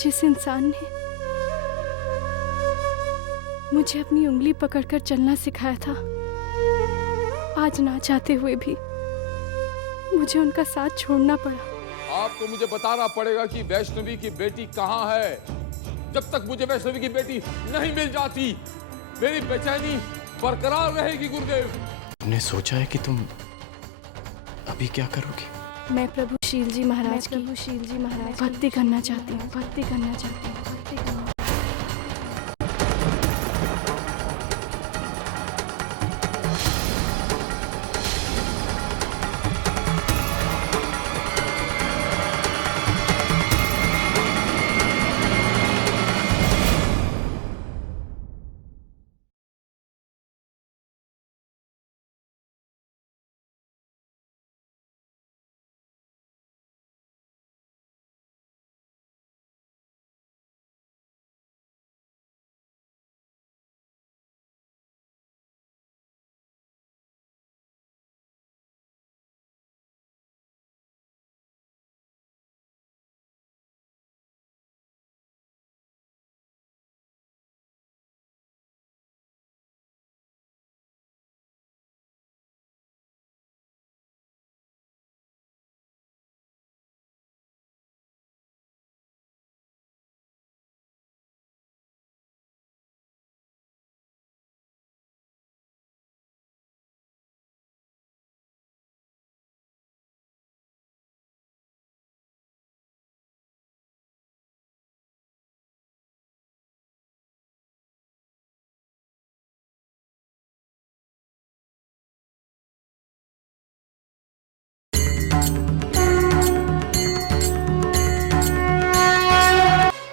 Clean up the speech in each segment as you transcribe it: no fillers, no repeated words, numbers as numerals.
जिस इंसान ने मुझे अपनी उंगली पकड़कर चलना सिखाया था, आज ना चाहते हुए भी मुझे उनका साथ छोड़ना पड़ा। आपको मुझे बताना पड़ेगा कि वैष्णवी की बेटी कहाँ है। जब तक मुझे वैष्णवी की बेटी नहीं मिल जाती, मेरी बेचैनी बरकरार रहेगी। गुरुदेव, तुमने सोचा है कि तुम अभी क्या करोगे? मैं प्रभु शील जी महाराज की भक्ति करना चाहती हूँ, भक्ति करना चाहती हूँ।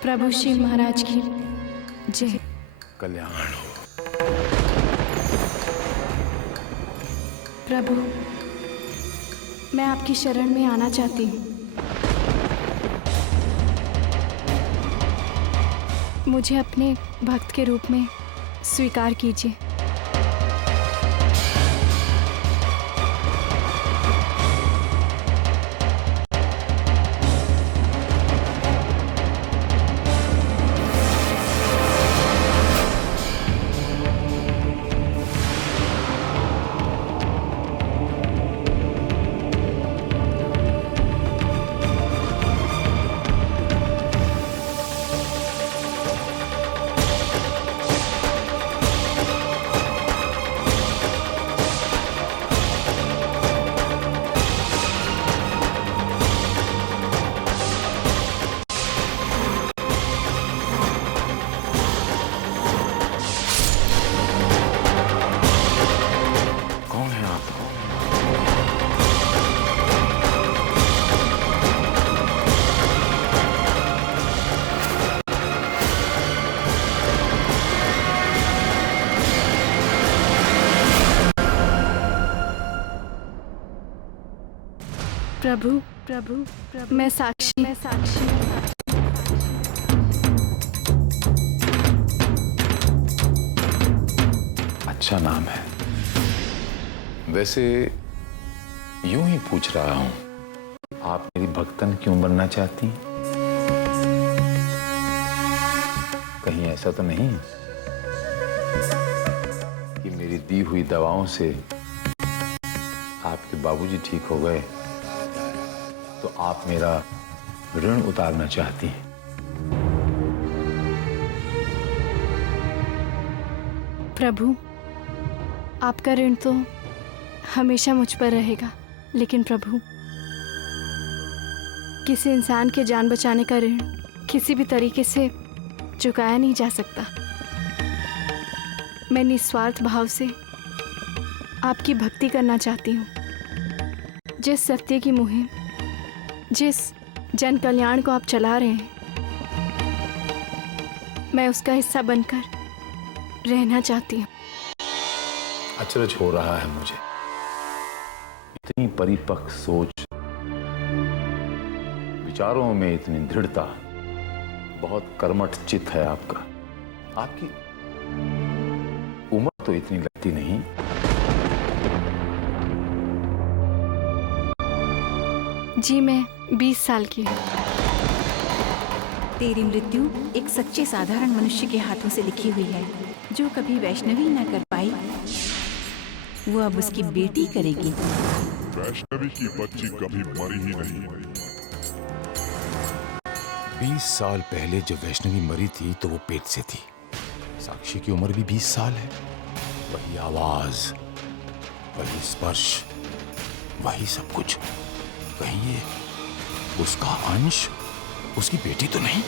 प्रभु शिव महाराज की जय। कल्याण हो। प्रभु, मैं आपकी शरण में आना चाहती हूँ। मुझे अपने भक्त के रूप में स्वीकार कीजिए। प्रभु, प्रभु, प्रभु, मैं साक्षी। अच्छा नाम है। वैसे यूं ही पूछ रहा हूं, आप मेरी भक्तन क्यों बनना चाहती हैं? कहीं ऐसा तो नहीं कि मेरी दी हुई दवाओं से आपके बाबूजी ठीक हो गए तो आप मेरा ऋण उतारना चाहती हैं? प्रभु, आपका ऋण तो हमेशा मुझ पर रहेगा, लेकिन प्रभु, किसी इंसान के जान बचाने का ऋण किसी भी तरीके से चुकाया नहीं जा सकता। मैं निस्वार्थ भाव से आपकी भक्ति करना चाहती हूँ। जिस सत्य की मुहिम, जिस जन कल्याण को आप चला रहे हैं, मैं उसका हिस्सा बनकर रहना चाहती हूँ। अचरज हो रहा है मुझे। इतनी परिपक्व सोच, विचारों में इतनी दृढ़ता, बहुत कर्मठ चित्त है आपका। आपकी उम्र तो इतनी लगती नहीं। जी, मैं 20 साल की हूँ। तेरी मृत्यु एक सच्चे साधारण मनुष्य के हाथों से लिखी हुई है। जो कभी वैष्णवी न कर पाई वो अब उसकी बेटी करेगी। वैष्णवी की बच्ची कभी मरी ही नहीं। 20 साल पहले जब वैष्णवी मरी थी तो वो पेट से थी। साक्षी की उम्र भी 20 साल है। वही आवाज, वही स्पर्श, वही सब कुछ। कहीं ये उसका अंश, उसकी बेटी तो नहीं?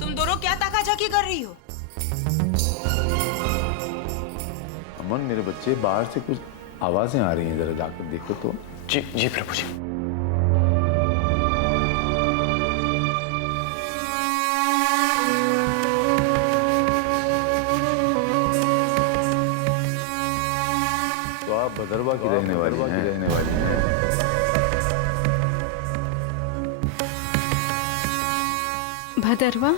तुम दोनों क्या ताकाझाकी कर रही हो? अमन, मेरे बच्चे, बाहर से कुछ आवाजें आ रही हैं, जरा जाकर देखो तो। जी जी प्रभु जी। तो आप भदरवा की रहने वाली हैं। भदरवा?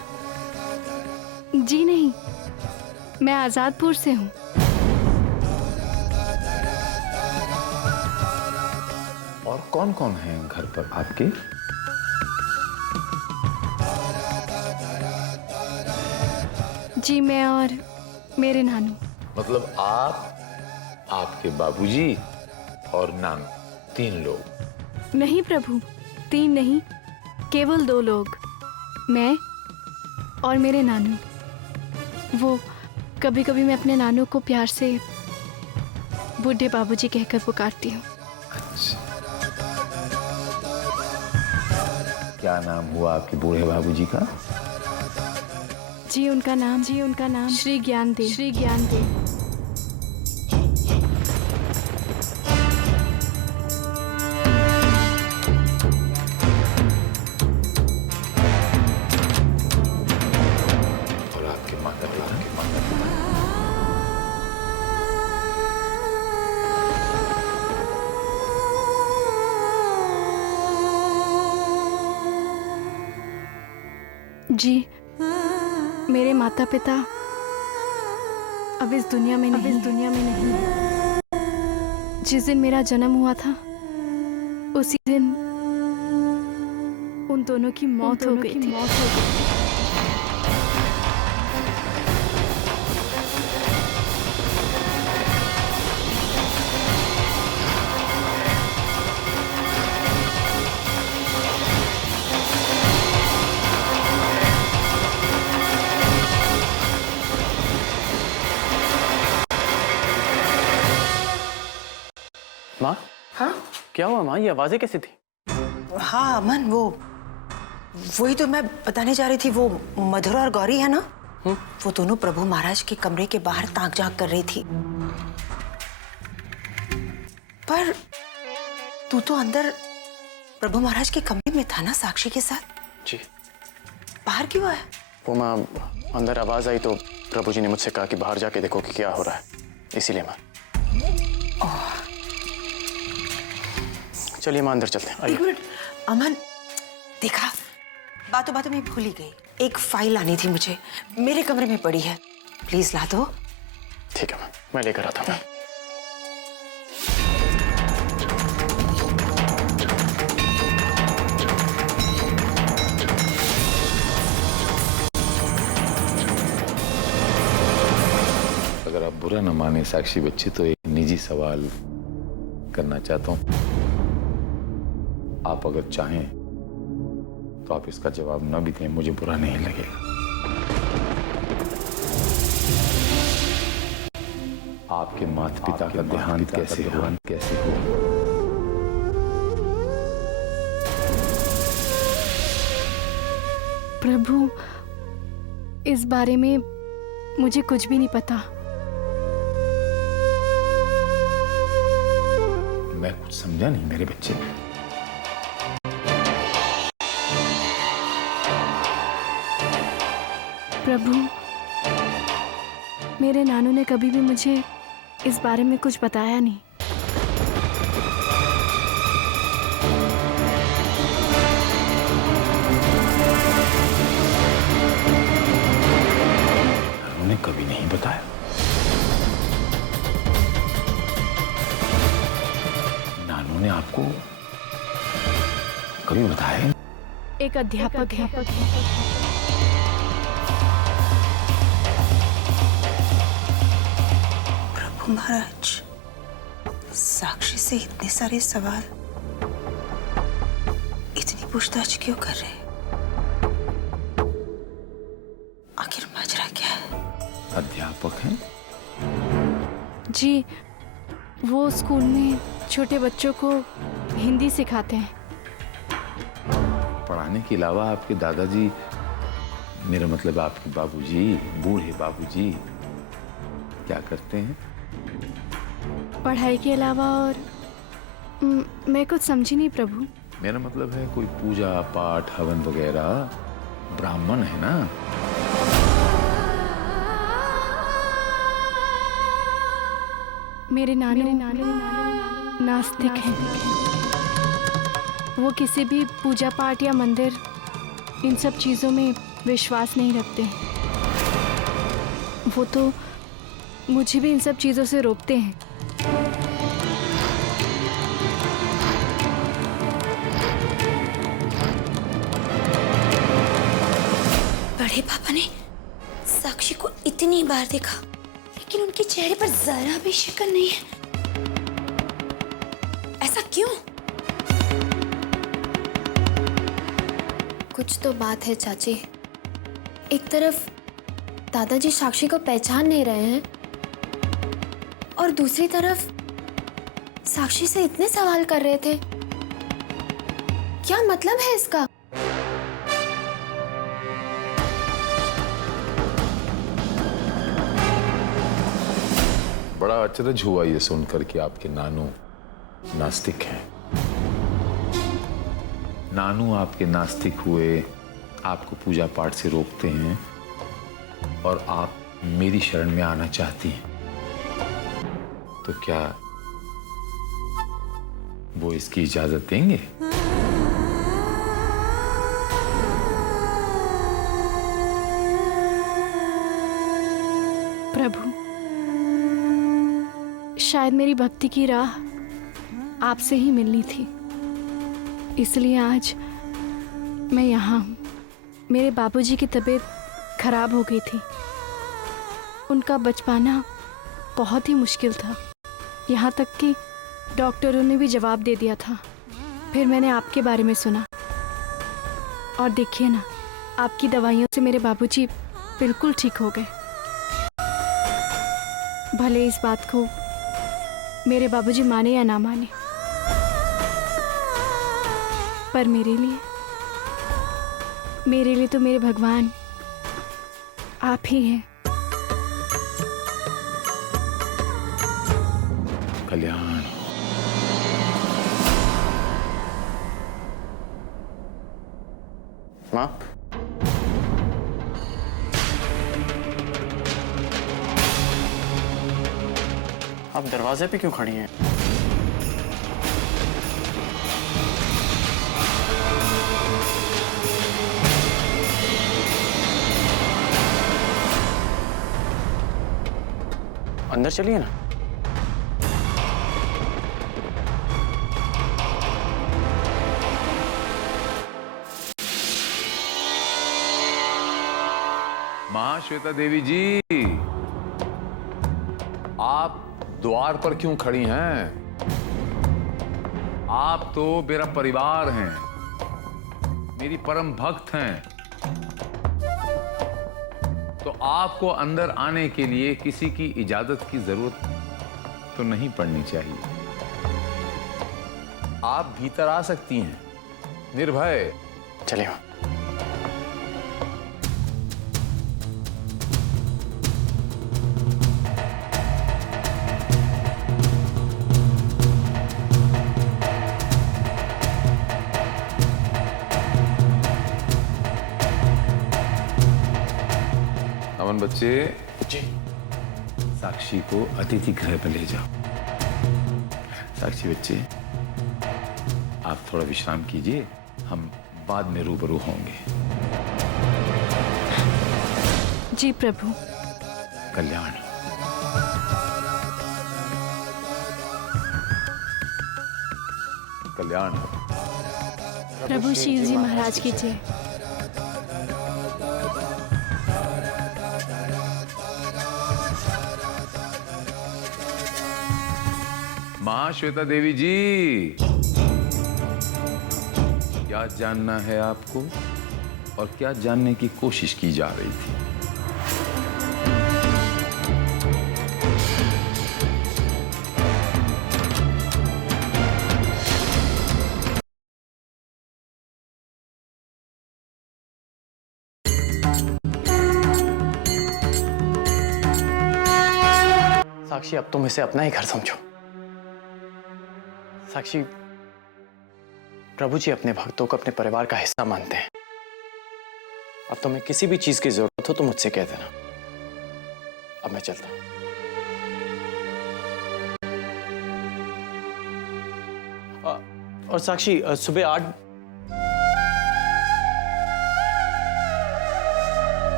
जी नहीं, मैं आजादपुर से हूँ। और कौन कौन है घर पर आपके? जी मैं और मेरे नानू। मतलब आप, आपके बाबूजी और नानू, 3 लोग? नहीं प्रभु, 3 नहीं, केवल 2 लोग, मैं और मेरे नानू। वो कभी कभी मैं अपने नानू को प्यार से बूढ़े बाबूजी कहकर पुकारती हूँ। क्या नाम हुआ आपके बूढ़े बाबूजी का? जी उनका नाम श्री ज्ञानदेव। और आपके माता पिता? जी मेरे माता पिता अब इस दुनिया में नहीं। जिस दिन मेरा जन्म हुआ था उसी दिन उन दोनों की मौत हो गई थी। माँ? हाँ क्या हुआ माँ? ये आवाजें कैसी थी? हाँ अमन, वही तो मैं बताने जा रही थी। वो मधुरा और गौरी है ना, वो दोनों प्रभु महाराज के कमरे के बाहर ताक झांक कर रही थी। पर तू तो अंदर प्रभु महाराज के कमरे में था ना साक्षी के साथ? जी। बाहर क्यों आया? वो माँ, अंदर आवाज आई तो प्रभु जी ने मुझसे कहा कि बाहर जाके देखो कि क्या हो रहा है, इसीलिए माँ। चलिए माँ अंदर चलते हैं। एक मिनट अमन, देखा बातों बातों में भूल ही गई। एक फाइल आनी थी मुझे, मेरे कमरे में पड़ी है, प्लीज ला दो। ठीक है माँ, मैं लेकर आता हूँ। अगर आप बुरा न माने साक्षी बच्ची, तो एक निजी सवाल करना चाहता हूँ। आप अगर चाहें तो आप इसका जवाब न भी दें, मुझे बुरा नहीं लगेगा। आपके माता पिता का देहांत कैसे हुआ? प्रभु, इस बारे में मुझे कुछ भी नहीं पता। मैं कुछ समझा नहीं मेरे बच्चे। प्रभु, मेरे नानू ने कभी भी मुझे इस बारे में कुछ बताया नहीं। अपने आप को कभी बताया? एक अध्यापक है। प्रभु महाराज, साक्षी से इतने सारे सवाल, इतनी पूछताछ क्यों कर रहे हैं? आखिर माजरा क्या है? अध्यापक हैं? जी, वो स्कूल में छोटे बच्चों को हिंदी सिखाते हैं। पढ़ाने के अलावा आपके दादाजी, मेरा मतलब आपके बाबूजी, बूढ़े बाबूजी, क्या करते हैं? पढ़ाई के अलावा और मैं कुछ समझी नहीं प्रभु। मेरा मतलब है कोई पूजा पाठ हवन वगैरह, ब्राह्मण है ना? मेरे नानू नास्तिक हैं। वो किसी भी पूजा पाठ या मंदिर, इन सब चीज़ों में विश्वास नहीं रखते हैं। वो तो मुझे भी इन सब चीज़ों से रोकते हैं। बड़े पापा ने साक्षी को इतनी बार देखा, लेकिन उनके चेहरे पर जरा भी शिकन नहीं है। ऐसा क्यों? कुछ तो बात है चाची। एक तरफ दादाजी साक्षी को पहचान नहीं रहे हैं और दूसरी तरफ साक्षी से इतने सवाल कर रहे थे। क्या मतलब है इसका? बड़ा अचरज हुआ ये सुनकर कि आपके नानू नास्तिक हैं। नानू आपके नास्तिक हुए, आपको पूजा पाठ से रोकते हैं और आप मेरी शरण में आना चाहती हैं, तो क्या वो इसकी इजाजत देंगे? प्रभु, शायद मेरी भक्ति की राह आपसे ही मिलनी थी, इसलिए आज मैं यहाँ हूँ। मेरे बाबूजी की तबीयत खराब हो गई थी। उनका बच पाना बहुत ही मुश्किल था। यहाँ तक कि डॉक्टरों ने भी जवाब दे दिया था। फिर मैंने आपके बारे में सुना और देखिए ना, आपकी दवाइयों से मेरे बाबूजी बिल्कुल ठीक हो गए। भले इस बात को मेरे बाबूजी माने या ना माने, पर मेरे लिए तो मेरे भगवान आप ही हैं। कल्याण, माँ, आप दरवाजे पे क्यों खड़ी हैं? अंदर चलिए ना। मां श्वेता देवी जी, आप द्वार पर क्यों खड़ी हैं? आप तो मेरा परिवार हैं, मेरी परम भक्त हैं, तो आपको अंदर आने के लिए किसी की इजाजत की जरूरत तो नहीं पड़नी चाहिए। आप भीतर आ सकती हैं निर्भय। चलिए माँ। अमन बच्चे, जी। साक्षी को अतिथि गृह पर ले जाओ। साक्षी बच्चे, आप थोड़ा विश्राम कीजिए, हम बाद में रूबरू होंगे। जी प्रभु। कल्याण। कल्याण हो। प्रभु शिव जी महाराज की जय। महाश्वेता देवी जी, क्या जानना है आपको और क्या जानने की कोशिश की जा रही थी? साक्षी, अब तुम इसे अपना ही घर समझो। साक्षी, प्रभु जी अपने भक्तों को अपने परिवार का हिस्सा मानते हैं। अब तुम्हें किसी भी चीज की जरूरत हो तो मुझसे कह देना। अब मैं चलता हूं। और साक्षी, सुबह 8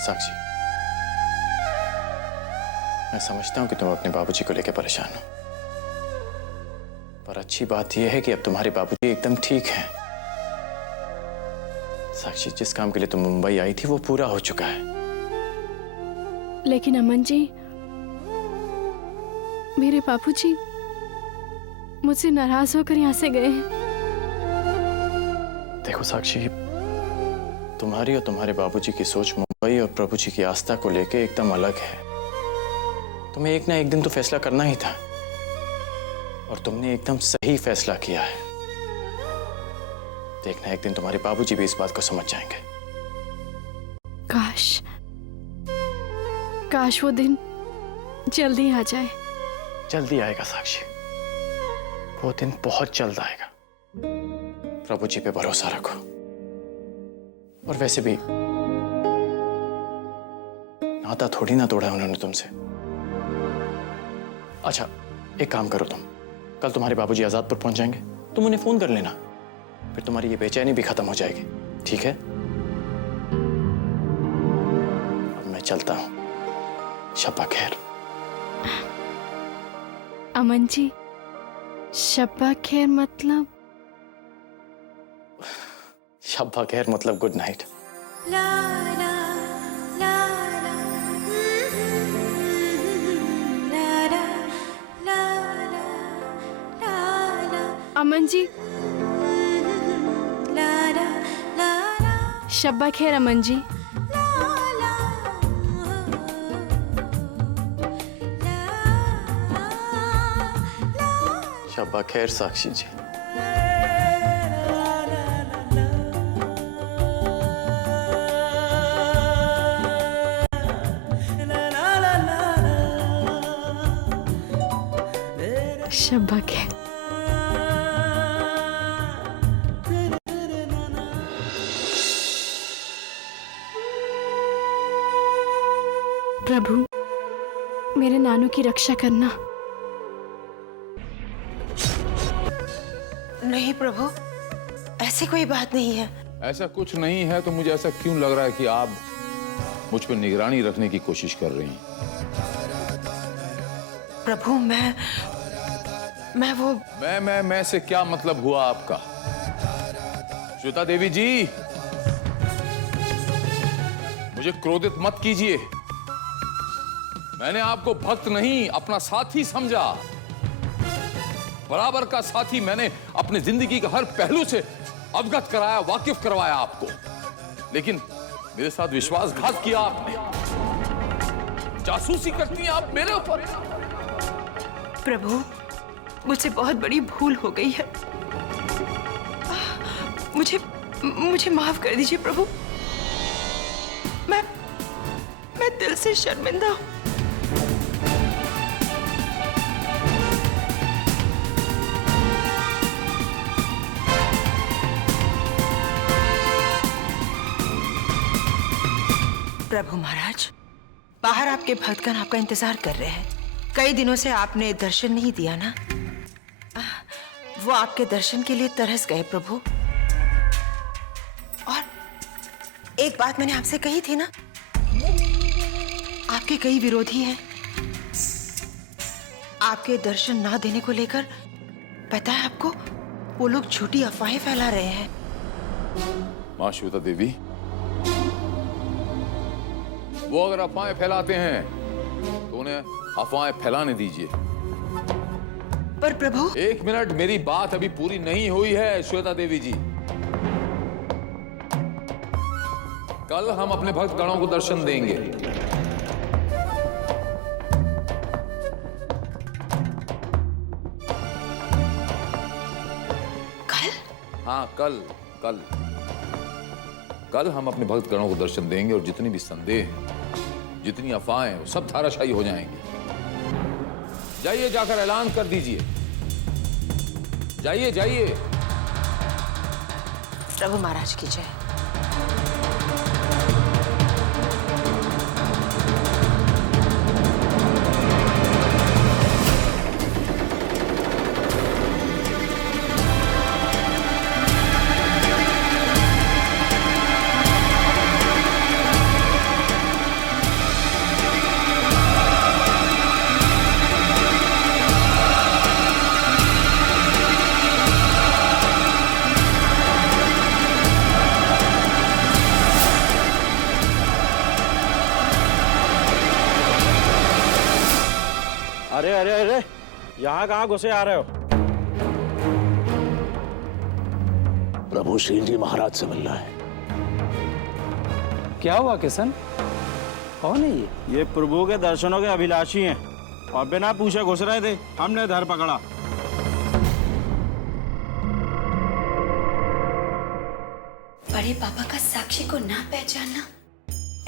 साक्षी, मैं समझता हूं कि तुम अपने बाबूजी को लेकर परेशान हो, पर अच्छी बात यह है कि अब तुम्हारे बाबूजी एकदम ठीक हैं। साक्षी, जिस काम के लिए तुम मुंबई आई थी वो पूरा हो चुका है। लेकिन अमन जी, मेरे बाबूजी मुझसे नाराज होकर यहाँ से गए हैं। देखो साक्षी, तुम्हारी और तुम्हारे बाबूजी की सोच मुंबई और प्रभु जी की आस्था को लेके एकदम अलग है। तुम्हें एक ना एक दिन तो फैसला करना ही था और तुमने एकदम सही फैसला किया है। देखना, एक दिन तुम्हारे बाबूजी भी इस बात को समझ जाएंगे। काश वो दिन जल्दी आ जाए। जल्दी आएगा साक्षी, वो दिन बहुत जल्द आएगा। प्रभु जी पे भरोसा रखो। और वैसे भी नाता थोड़ी ना तोड़ा उन्होंने तुमसे। अच्छा, एक काम करो, तुम कल तुम्हारे बाबूजी आजादपुर पहुंच जाएंगे, तुम उन्हें फोन कर लेना, फिर तुम्हारी ये बेचैनी भी खत्म हो जाएगी। ठीक है? अब मैं चलता हूं। शब्बा खैर। अमन जी, शब्बा खैर मतलब? शब्बा खैर मतलब गुड नाइट। अमन जी, शब्बा खैर अमन जी। शब्बा खैर साक्षी जी। शब्बा खैर। प्रभु, मेरे नानू की रक्षा करना। नहीं प्रभु, ऐसी कोई बात नहीं है। ऐसा कुछ नहीं है तो मुझे ऐसा क्यों लग रहा है कि आप मुझ पर निगरानी रखने की कोशिश कर रही हैं? प्रभु, मैं से क्या मतलब हुआ आपका? श्वेता देवी जी, मुझे क्रोधित मत कीजिए। मैंने आपको भक्त नहीं, अपना साथी समझा, बराबर का साथी। मैंने अपनी जिंदगी का हर पहलू से अवगत कराया, वाकिफ करवाया आपको, लेकिन मेरे साथ विश्वासघात किया आपने। जासूसी करती हैं आप मेरे ऊपर। प्रभु, मुझसे बहुत बड़ी भूल हो गई है। मुझे माफ कर दीजिए प्रभु। मैं दिल से शर्मिंदा हूं। प्रभु महाराज, बाहर आपके भक्तगण आपका इंतजार कर रहे हैं। कई दिनों से आपने दर्शन नहीं दिया ना। वो आपके दर्शन के लिए तरस गए प्रभु। एक बात मैंने आपसे कही थी ना, आपके कई विरोधी हैं। आपके दर्शन ना देने को लेकर पता है आपको, वो लोग झूठी अफवाहें फैला रहे हैं। माँ श्वेता देवी, वो अगर अफवाहें फैलाते हैं तो उन्हें अफवाहें फैलाने दीजिए। पर प्रभु, एक मिनट, मेरी बात अभी पूरी नहीं हुई है श्वेता देवी जी। कल हम अपने भक्त गणों को दर्शन देंगे। कल? हाँ, कल कल कल हम अपने भक्त गणों को दर्शन देंगे और जितनी भी संदेह, जितनी अफवाहें हैं, वो सब धाराशायी हो जाएंगे। जाइए, जाकर ऐलान कर दीजिए। जाइए जाइए। प्रभु महाराज की जय। अरे अरे अरे, यहाँ कहाँ घुसे आ रहे हो? प्रभु श्री जी महाराज से मिलना है। क्या हुआ किशन? कौन है ये? ये प्रभु के दर्शनों के अभिलाषी हैं और बिना पूछे घुस रहे थे, हमने धर पकड़ा। बड़े पापा का साक्षी को ना पहचानना,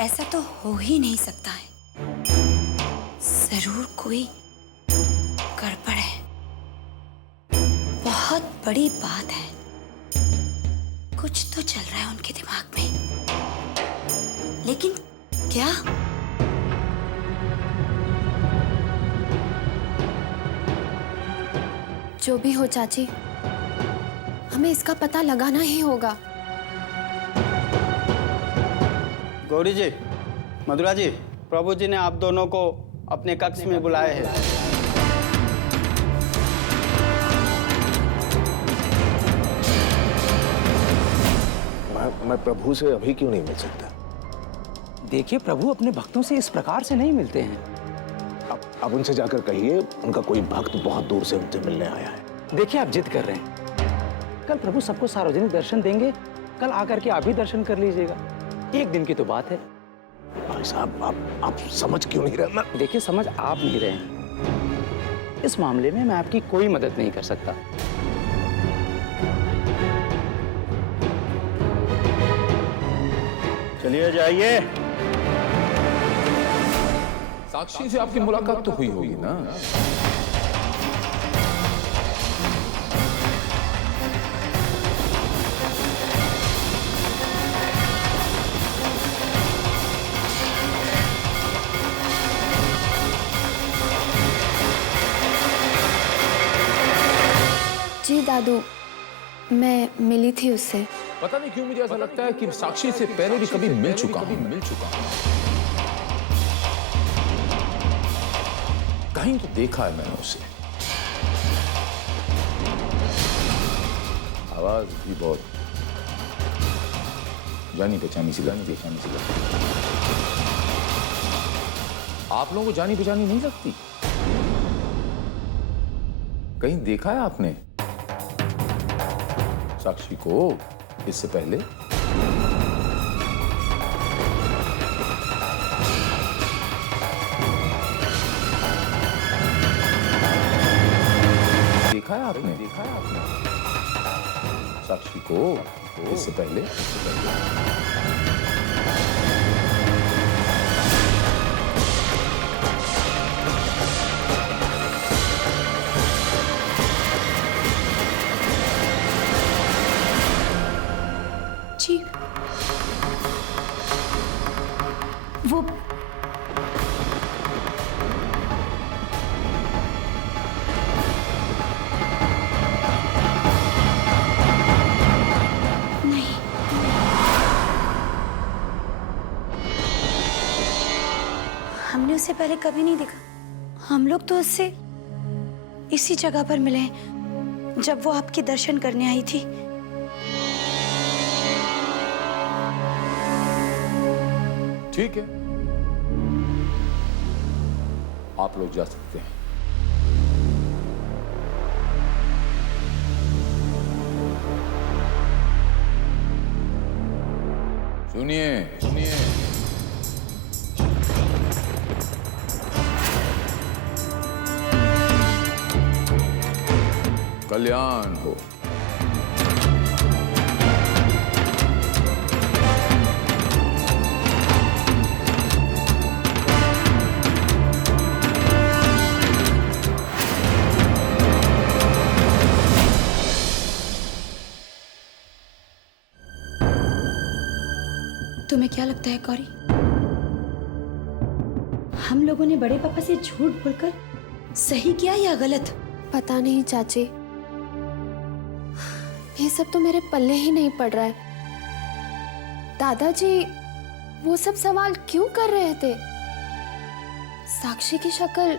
ऐसा तो हो ही नहीं सकता है। जरूर कोई गड़बड़ है, बहुत बड़ी बात है। कुछ तो चल रहा है उनके दिमाग में, लेकिन क्या? जो भी हो चाची, हमें इसका पता लगाना ही होगा। गौरी जी, मधुरा जी, प्रभु जी ने आप दोनों को अपने कक्ष में बुलाए हैं। मैं प्रभु से अभी क्यों नहीं मिल सकता? देखिए, प्रभु अपने भक्तों से इस प्रकार से नहीं मिलते हैं। अब उनसे जाकर कहिए, उनका कोई भक्त बहुत दूर से उनसे मिलने आया है। देखिए, आप जिद कर रहे हैं। कल प्रभु सबको सार्वजनिक दर्शन देंगे, कल आकर के आप भी दर्शन कर लीजिएगा। एक दिन की तो बात है। भाई साहब, आप समझ क्यों नहीं रहे? देखिए, समझ आप नहीं रहे हैं। इस मामले में मैं आपकी कोई मदद नहीं कर सकता। चलिए, जाइए। साक्षी से आपकी मुलाकात तो हुई होगी ना? जी दादू, मैं मिली थी उससे। पता नहीं क्यों मुझे ऐसा लगता है कि साक्षी से पहले भी कभी मिल चुका हूं। कहीं तो देखा है मैंने उसे। आवाज भी बहुत जानी पहचानी सी लगती। आप लोगों को जानी पहचानी नहीं लगती? कहीं देखा है आपने साक्षी को इससे पहले? देखा है आपने साक्षी को इससे पहले? जी, वो नहीं। उससे पहले कभी नहीं देखा। हम लोग तो उससे इसी जगह पर मिले हैं, जब वो आपके दर्शन करने आई थी। ठीक है, आप लोग जा सकते हैं। सुनिए सुनिए, कल्याण हो। तुम्हें क्या लगता है गौरी, हम लोगों ने बड़े पापा से झूठ बोलकर सही किया या गलत? पता नहीं चाची, ये सब तो मेरे पल्ले ही नहीं पड़ रहा है। दादाजी वो सब सवाल क्यों कर रहे थे? साक्षी की शक्ल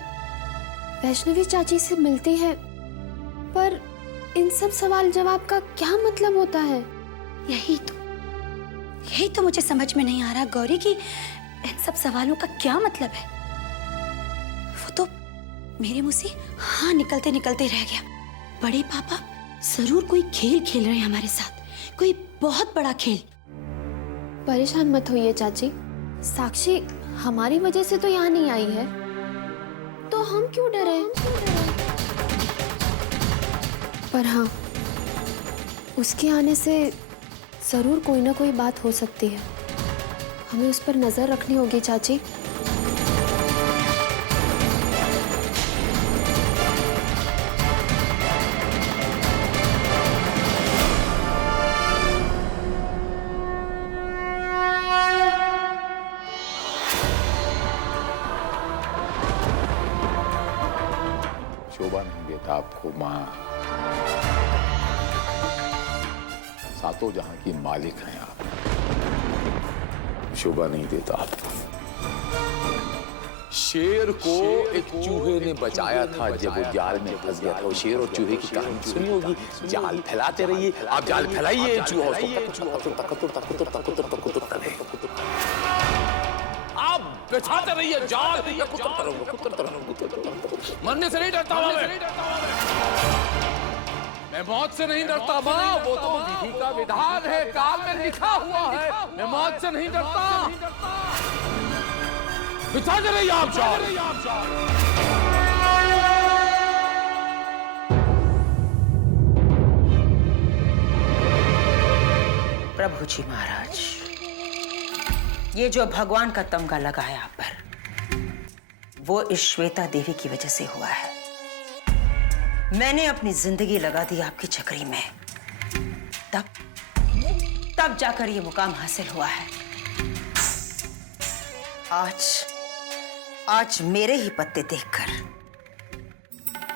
वैष्णवी चाची से मिलती है, पर इन सब सवाल जवाब का क्या मतलब होता है? यही तो मुझे समझ में नहीं आ रहा गौरी कि इन सब सवालों का क्या मतलब है। वो तो मेरे मुंह से हाँ निकलते निकलते रह गया। बड़े पापा जरूर कोई खेल खेल रहे हैं हमारे साथ, कोई बहुत बड़ा खेल। परेशान मत होइए चाची, साक्षी हमारी वजह से तो यहाँ नहीं आई है, तो हम क्यों डरे? पर हाँ, उसके आने से जरूर कोई ना कोई बात हो सकती है। हमें उस पर नजर रखनी होगी चाची। शोभा नहीं देता आपको माँ। सातों जहां की मालिक हैं आप, शोभा नहीं देता आपको। शेर को एक चूहे ने बचाया था जब वो जाल में फंस गया था। वो शेर और चूहे की कहानी सुनी होगी। जाल फैलाते रहिए, आप जाल फैलाइए, चूहा आप बिछाते रहिए जाल। मरने से नहीं डरता मैं मौत से नहीं डरता माँ, वो तो विधि का विधान है, काल में लिखा हुआ है। मैं मौत से नहीं डरता। बिछाते रहिए आप जाल। प्रभु जी महाराज, ये जो भगवान का तमगा लगा है आप पर, वो इस श्वेता देवी की वजह से हुआ है। मैंने अपनी जिंदगी लगा दी आपकी चक्री में, तब जाकर ये मुकाम हासिल हुआ है। आज मेरे ही पत्ते देखकर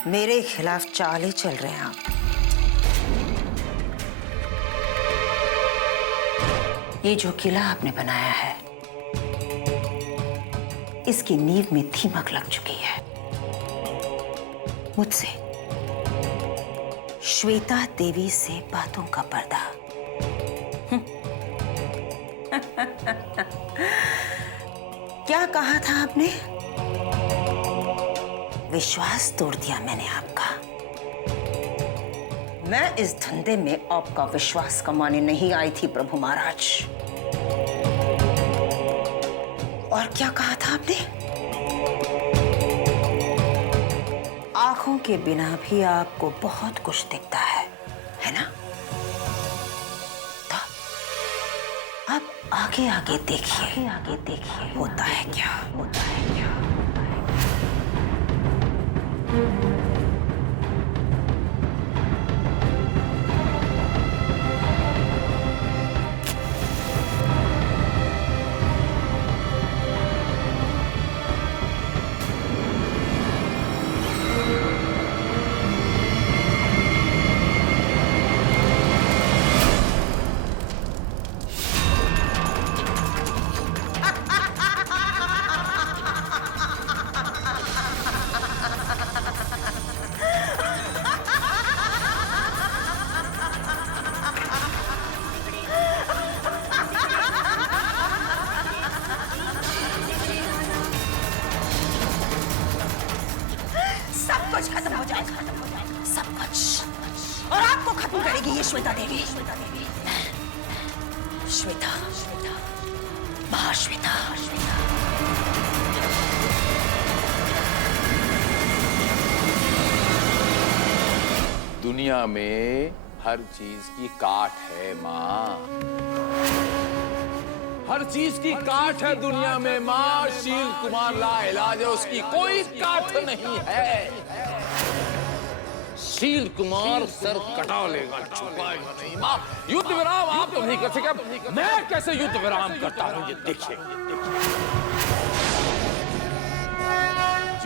मेरे खिलाफ चाले चल रहे हैं आप। ये जो किला आपने बनाया है, इसकी नींव में दीमक लग चुकी है। मुझसे, श्वेता देवी से बातों का पर्दा। क्या कहा था आपने? विश्वास तोड़ दिया मैंने आपका। मैं इस धंधे में आपका विश्वास कमाने नहीं आई थी प्रभु महाराज। और क्या कहा था आपने? आंखों के बिना भी आपको बहुत कुछ दिखता है ना? तो आप आगे आगे देखिए, होता है क्या? सब कुछ। और आपको खत्म करेगी ये श्वेता देवी। श्वेता, महाश्वेता। दुनिया में हर चीज की काट है माँ, हर चीज की काट है दुनिया में माँ। शील कुमार ला इलाज है, उसकी कोई काट नहीं है। शील कुमार सर कटा लेगा, छुपाएगा नहीं माँ। युद्ध विराम आप तो नहीं कर सके, मैं कैसे युद्ध विराम करता हूँ ये देखिए।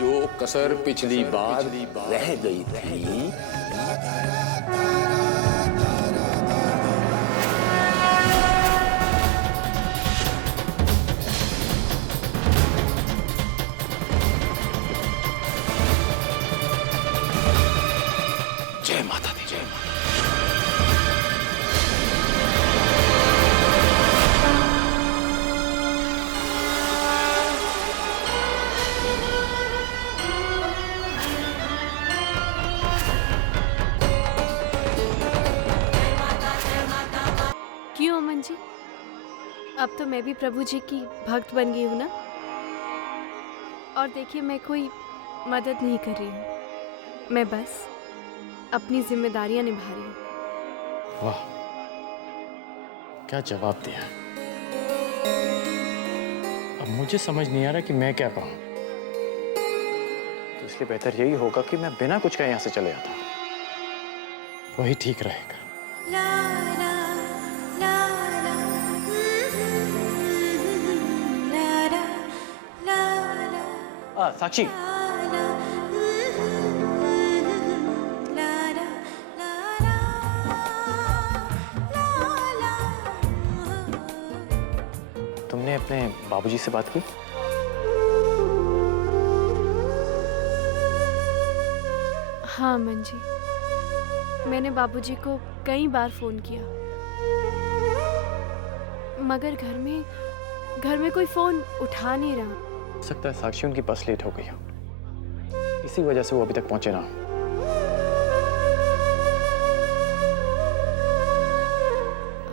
जो कसर पिछली बार रह गई थी, जय माता दी, जय माता। क्यों अमन जी, अब तो मैं भी प्रभु जी की भक्त बन गई हूँ ना। और देखिए, मैं कोई मदद नहीं कर रही हूँ, मैं बस अपनी जिम्मेदारियां निभा रही हूँ। वाह, क्या जवाब दिया। अब मुझे समझ नहीं आ रहा कि मैं क्या कहूँ। तो इसलिए बेहतर यही होगा कि मैं बिना कुछ कहे यहाँ से चले जाता हूँ, वही ठीक रहेगा। साक्षी, तुमने अपने बाबूजी से बात की? हाँ अमन जी, मैंने बाबूजी को कई बार फोन किया, मगर घर में कोई फोन उठा नहीं रहा। हो सकता है साक्षी उनकी बस लेट हो गई हो, इसी वजह से वो अभी तक पहुंचे ना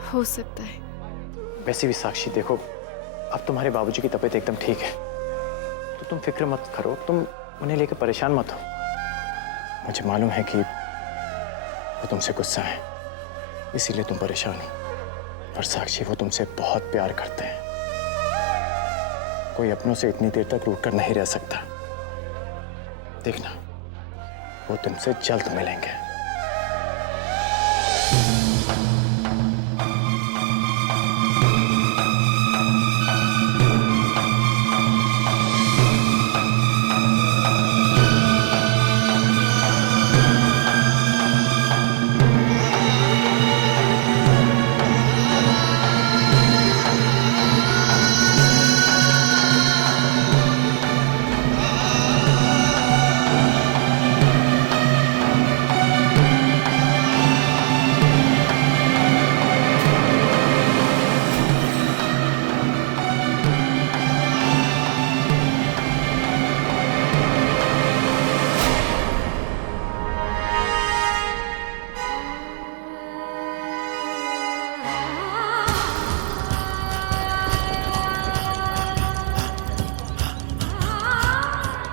हो सकता है। वैसे भी साक्षी देखो, अब तुम्हारे बाबूजी की तबीयत एकदम ठीक है, तो तुम फिक्र मत करो, तुम उन्हें लेकर परेशान मत हो। मुझे मालूम है कि वो तुमसे गुस्सा है, इसीलिए तुम परेशान हो। पर साक्षी, वो तुमसे बहुत प्यार करते हैं। कोई अपनों से इतनी देर तक रूठ कर नहीं रह सकता। देखना, वो तुमसे जल्द मिलेंगे।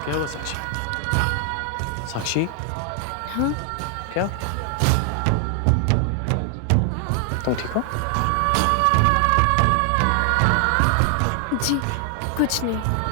क्या हुआ साक्षी? साक्षी? हाँ? क्या? तुम ठीक हो? जी कुछ नहीं।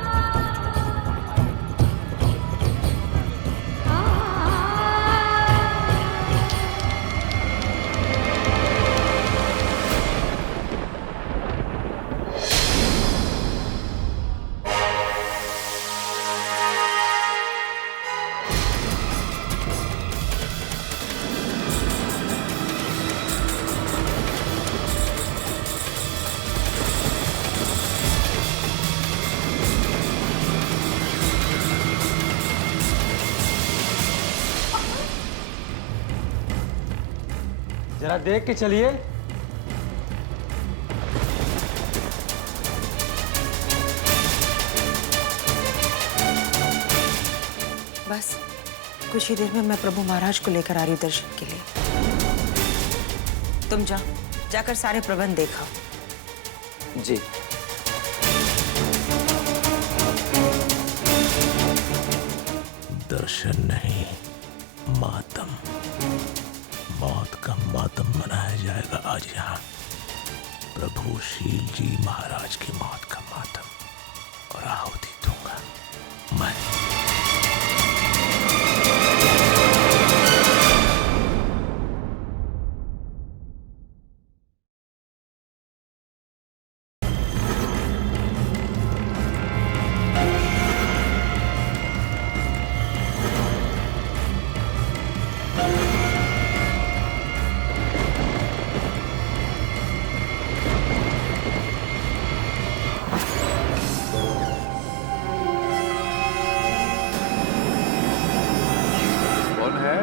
जरा देख के चलिए। बस कुछ ही देर में मैं प्रभु महाराज को लेकर आ रही हूँ दर्शन के लिए। तुम जाओ, जाकर सारे प्रबंध देखो। जी। दर्शन नहीं, मातम, मौत का मातम मनाया जाएगा आज यहाँ। प्रभु शील जी महाराज की मौत का मातम, और आहुति दूंगा मैं। कौन है?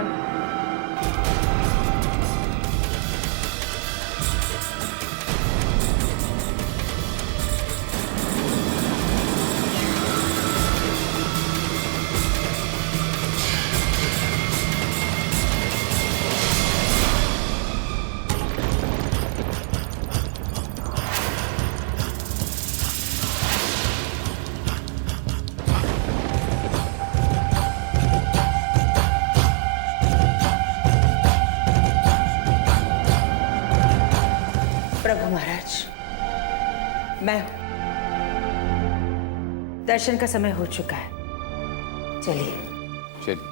प्रभु महाराज, मैं हूं। दर्शन का समय हो चुका है, चलिए। चलिए।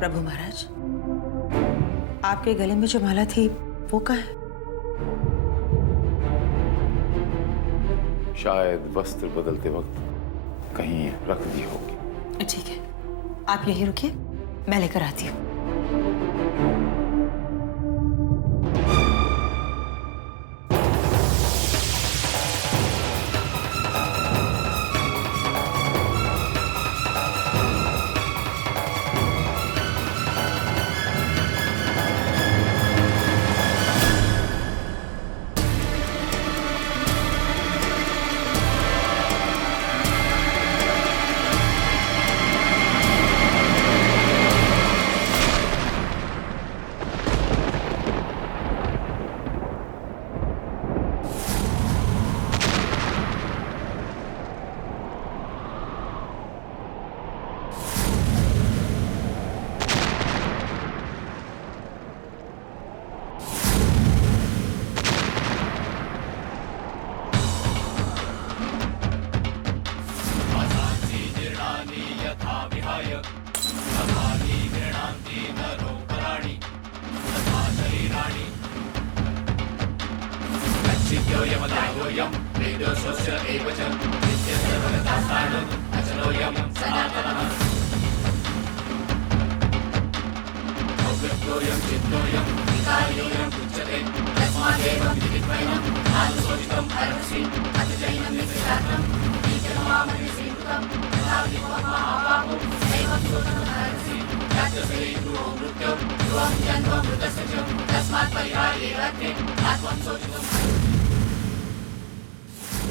प्रभु महाराज, आपके गले में जो माला थी वो कहाँ है? शायद वस्त्र बदलते वक्त कहीं रख दी होगी। ठीक है, आप यहीं रुकिए, मैं लेकर आती हूँ।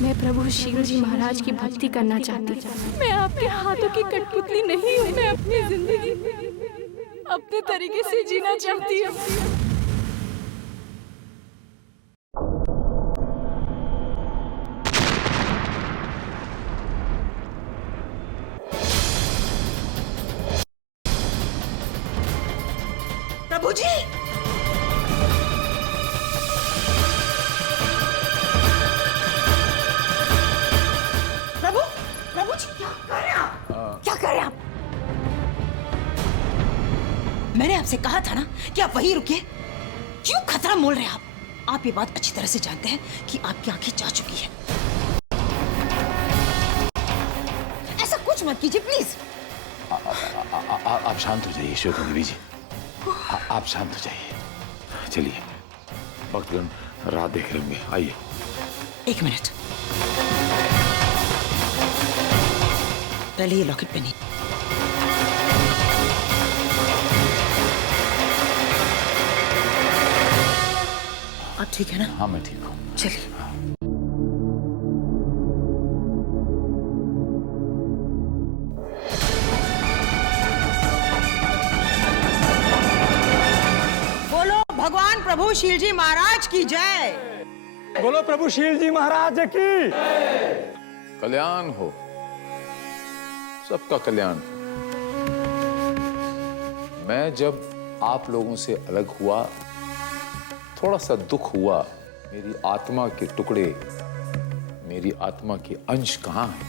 मैं प्रभु शिव जी महाराज की भक्ति करना चाहती हूँ। मैं आपके हाथों की कठपुतली नहीं हूँ। मैं अपनी जिंदगी अपने तरीके से जीना चाहती हूँ। प्रभु जी, प्रभु जी, क्या कर रहे हैं आप? क्या कर रहे हैं आप? मैंने आपसे कहा था ना कि आप वहीं रुकिए। क्यों खतरा मोल रहे हैं आप? आप ये बात अच्छी तरह से जानते हैं कि आपकी आंखें जा चुकी है। कुछ मत कीजिए प्लीज। आप शांत हो जाइए श्वेता देवी जी, आप शांत हो जाइए। चलिए, भक्तगण रात देख रहे होंगे, आइए। एक मिनट, पहले ये लॉकेट पहनिए। आप ठीक है ना? हाँ मैं ठीक हूँ। चलिए। बोलो भगवान प्रभु शील जी महाराज की जय। बोलो प्रभु शील जी महाराज की कल्याण हो, सबका कल्याण हो। मैं जब आप लोगों से अलग हुआ, थोड़ा सा दुख हुआ। मेरी आत्मा के टुकड़े, मेरी आत्मा के अंश कहाँ हैं?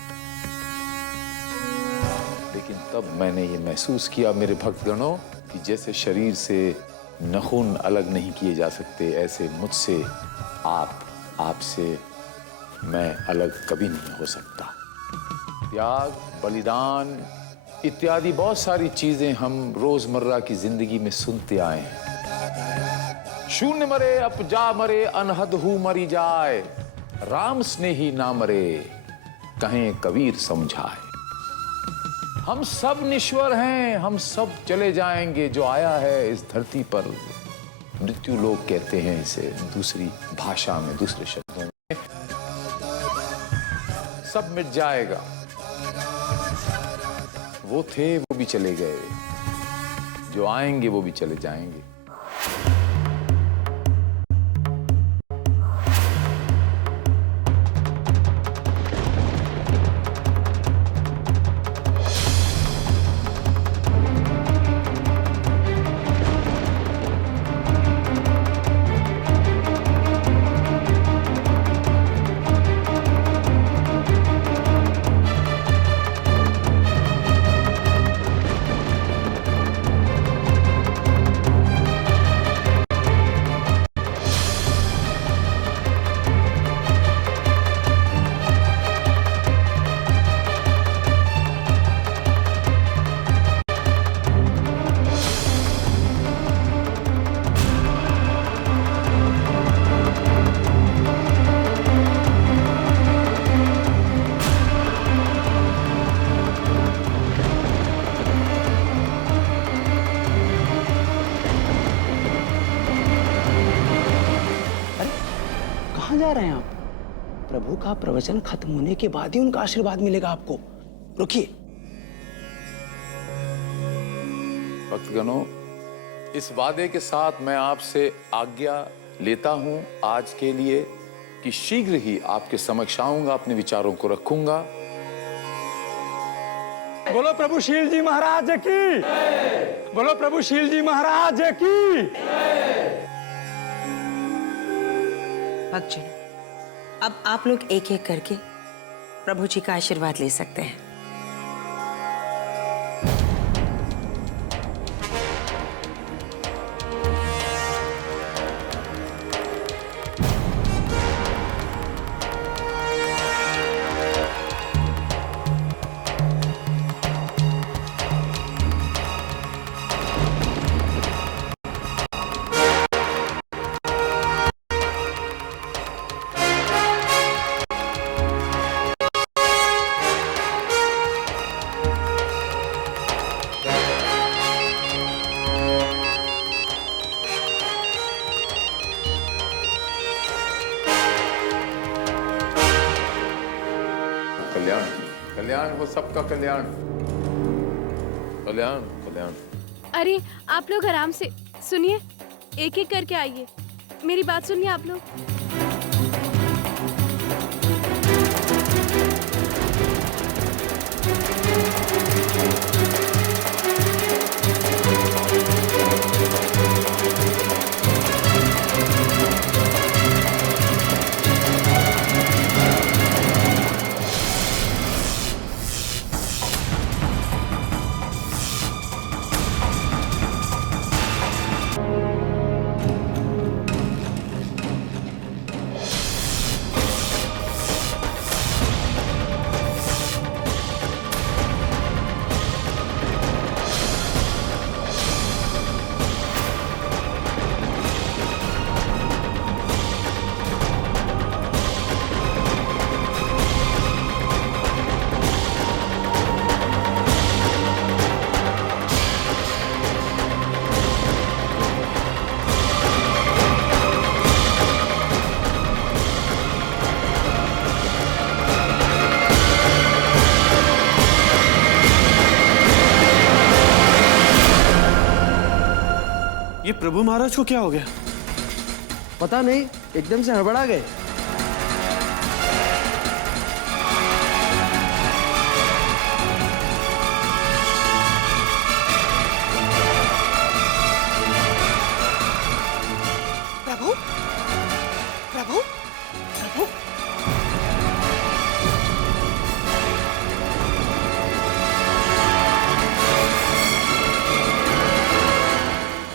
लेकिन तब मैंने ये महसूस किया मेरे भक्तगणों कि जैसे शरीर से नाखून अलग नहीं किए जा सकते, ऐसे मुझसे आपसे मैं अलग कभी नहीं हो सकता। त्याग, बलिदान इत्यादि बहुत सारी चीजें हम रोजमर्रा की जिंदगी में सुनते आए हैं। शून्य मरे अपजा मरे, अनहद हूं मरी जाए, राम स्नेही ना मरे, कहें कबीर समझाए। हम सब निश्वर हैं, हम सब चले जाएंगे। जो आया है इस धरती पर, मृत्यु लोग कहते हैं इसे दूसरी भाषा में, दूसरे शब्दों में, सब मिट जाएगा। वो थे वो भी चले गए, जो आएंगे वो भी चले जाएंगे। कहाँ जा रहे हैं आप? प्रभु का प्रवचन खत्म होने के बाद ही उनका आशीर्वाद मिलेगा आपको। रुकिए। भक्तगणों, इस वादे के साथ मैं आपसे आज्ञा लेता हूं आज के लिए कि शीघ्र ही आपके समक्ष आऊंगा, अपने विचारों को रखूंगा। बोलो प्रभु शील जी महाराज की, बोलो प्रभु शील जी महाराज की। भक्तजन, अब आप लोग एक एक करके प्रभु जी का आशीर्वाद ले सकते हैं। कल्याण, कल्याण हो, सबका कल्याण, कल्याण कल्याण। अरे आप लोग आराम से सुनिए, एक एक करके आइए, मेरी बात सुनिए आप लोग। ये प्रभु महाराज को क्या हो गया? पता नहीं, एकदम से हड़बड़ा गए। प्रभु, प्रभु, प्रभु।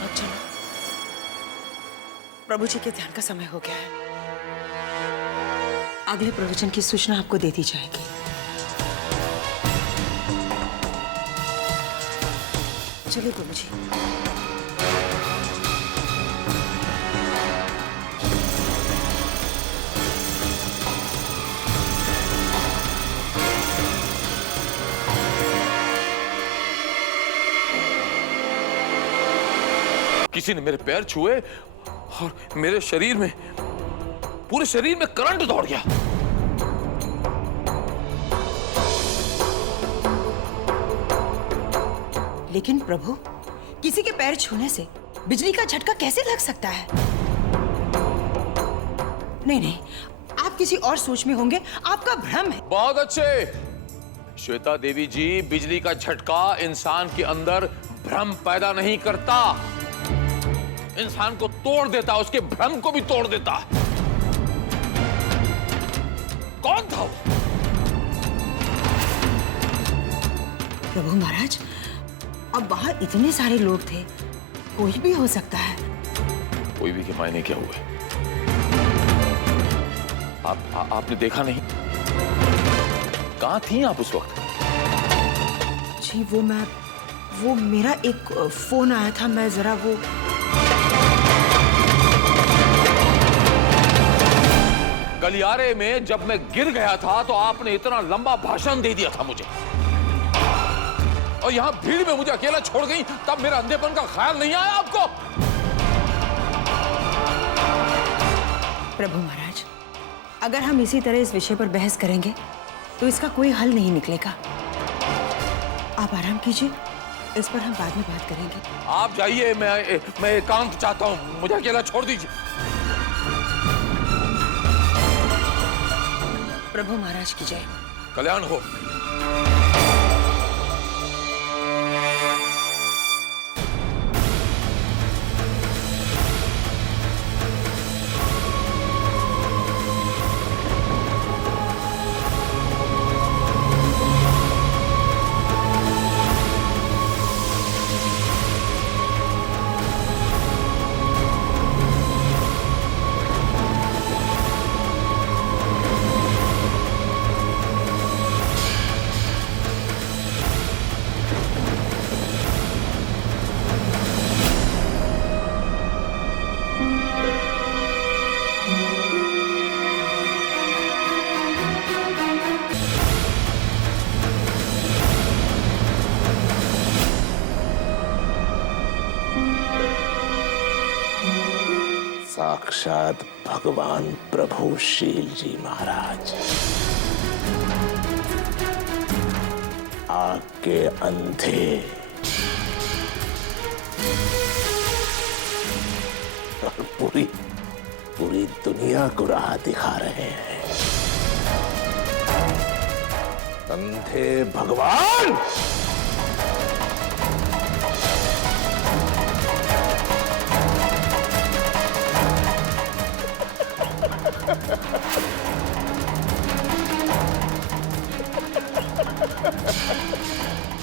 अब चलो, प्रभु जी के ध्यान का समय हो गया है। अगले प्रवचन की सूचना आपको दे दी जाएगी। चलिए प्रभु जी। किसी ने मेरे पैर छुए और मेरे शरीर में, पूरे शरीर में करंट दौड़ गया। लेकिन प्रभु, किसी के पैर छूने से बिजली का झटका कैसे लग सकता है? नहीं नहीं, आप किसी और सोच में होंगे, आपका भ्रम है। बहुत अच्छे श्वेता देवी जी, बिजली का झटका इंसान के अंदर भ्रम पैदा नहीं करता, इंसान को तोड़ देता, उसके भ्रम को भी तोड़ देता। कौन था वो? प्रभु महाराज, अब बाहर इतने सारे लोग थे, कोई भी हो सकता है। कोई भी के मायने क्या हुए? आपने देखा नहीं? कहां थी आप उस वक्त? जी वो मेरा एक फोन आया था, मैं जरा वो गलियारे में जब मैं गिर गया था तो आपने इतना लंबा भाषण दे दिया था मुझे, और यहां भीड़ में मुझे अकेला छोड़ गई, तब मेरा अंधेपन का ख्याल नहीं आया आपको? प्रभु महाराज, अगर हम इसी तरह इस विषय पर बहस करेंगे तो इसका कोई हल नहीं निकलेगा। आप आराम कीजिए, इस पर हम बाद में बात करेंगे। आप जाइए, मैं एकांत चाहता हूं, मुझे अकेला छोड़ दीजिए। प्रभु महाराज की जय। कल्याण हो। साक्षात भगवान प्रभु शील जी महाराज, आग के अंधे और पूरी दुनिया को राह दिखा रहे हैं। अंधे भगवान!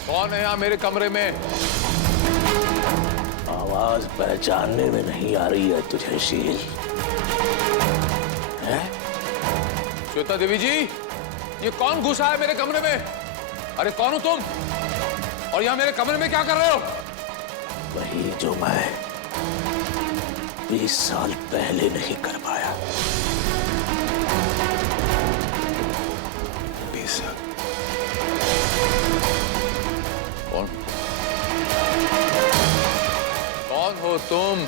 कौन है यहाँ मेरे कमरे में? आवाज पहचानने में नहीं आ रही है तुझे शील? है? श्वेता देवी जी, ये कौन घुसा है मेरे कमरे में? अरे कौन हो तुम? और यहाँ मेरे कमरे में क्या कर रहे हो? वही जो मैं 20 साल पहले नहीं कर पाया। 20 साल? कौन हो तुम?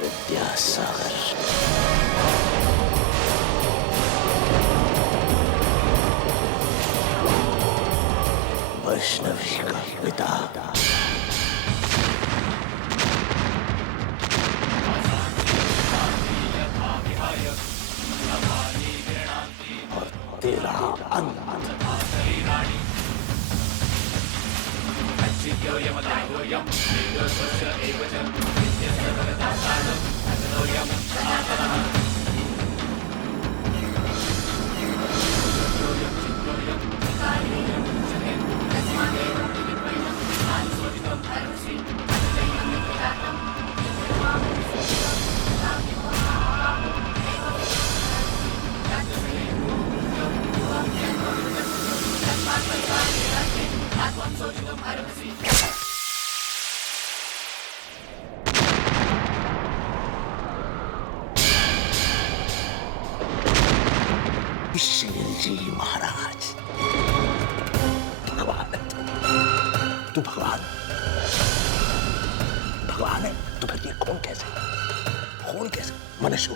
विद्यासागर। वैष्णवी का पिता। और तेरा अंत। शील जी महाराज, भगवान है तू, भगवान भगवान है तो फिर ये खून कैसे मनुष्य?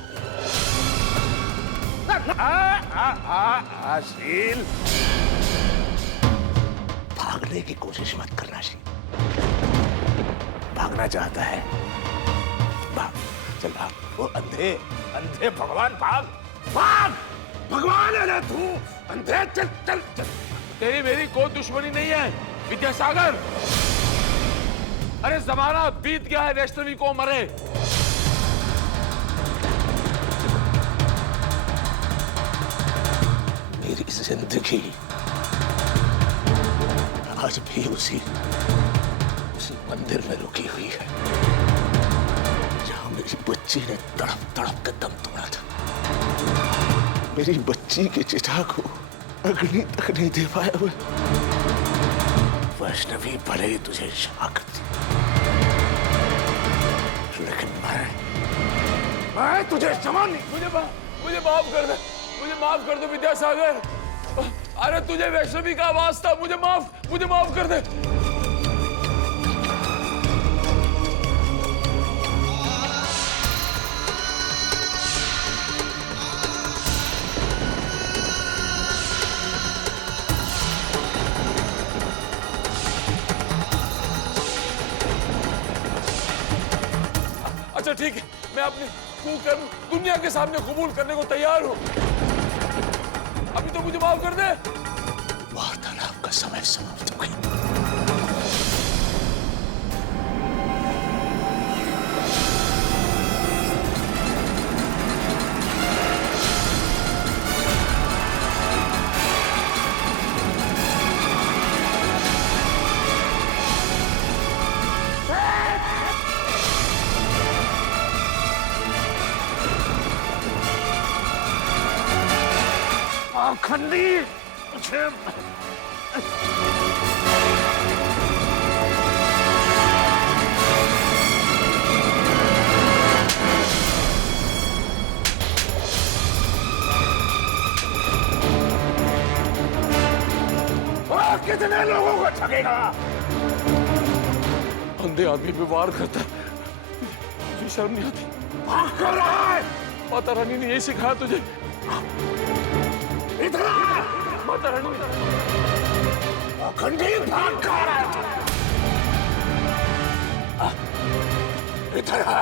शील, भागने की कोशिश मत करना शील। भागना चाहता है भाग, चल भाग। वो अंधे भगवान, भाग भगवान है ना तू, अंधे चल। तेरी मेरी कोई दुश्मनी नहीं है विद्यासागर। अरे जमाना बीत गया है वैष्णवी को मरे। मेरी जिंदगी आज भी उसी मंदिर में रुकी हुई है जहां मेरी बच्ची ने तड़प के दम तोड़ा था। मेरी बच्ची की चिता को अग्नि तक नहीं दे पाया मैं। वैष्णवी भले ही तुझे क्षमा करती, लेकिन मैं तुझे क्षमा नहीं। मुझे माफ कर दो विद्यासागर। अरे तुझे वैष्णवी का आवाज था, मुझे माफ कर दे। अच्छा ठीक है, मैं अपनी कुकर्म दुनिया के सामने कबूल करने को तैयार हूं। अभी तो मुझे माफ कर दे। वार्तालाप का समय समाप्त हो गया। खंडी कितने लोगों को ठगेगा? अंधे आदमी पे वार करता है, तुझे शर्म नहीं आती? भाग कर रहा है। माता रानी ने यही सिखाया तुझे? इधर आ! माता रानी खंडी भाग कर रहा है। इधर आ!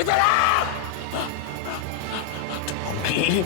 इधर आ! ढोंगी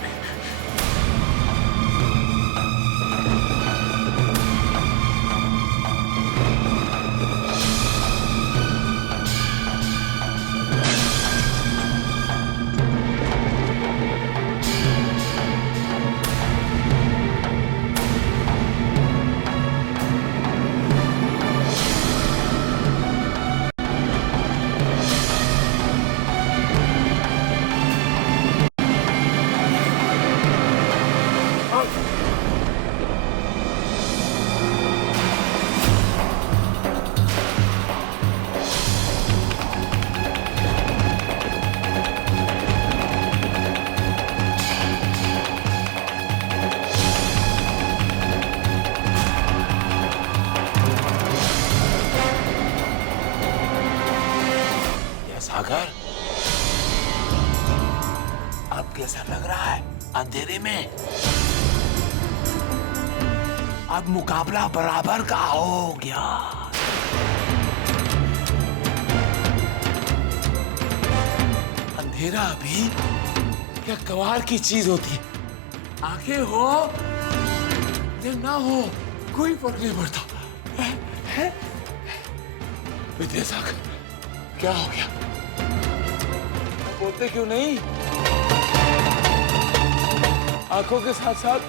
सागर, अब कैसा लग रहा है अंधेरे में? अब मुकाबला बराबर का हो गया। अंधेरा भी क्या कमाल की चीज होती है। आंखें हो या ना हो कोई फर्क नहीं पड़ता। विद्यासागर क्या हो गया? बोलते क्यों नहीं? आंखों के साथ साथ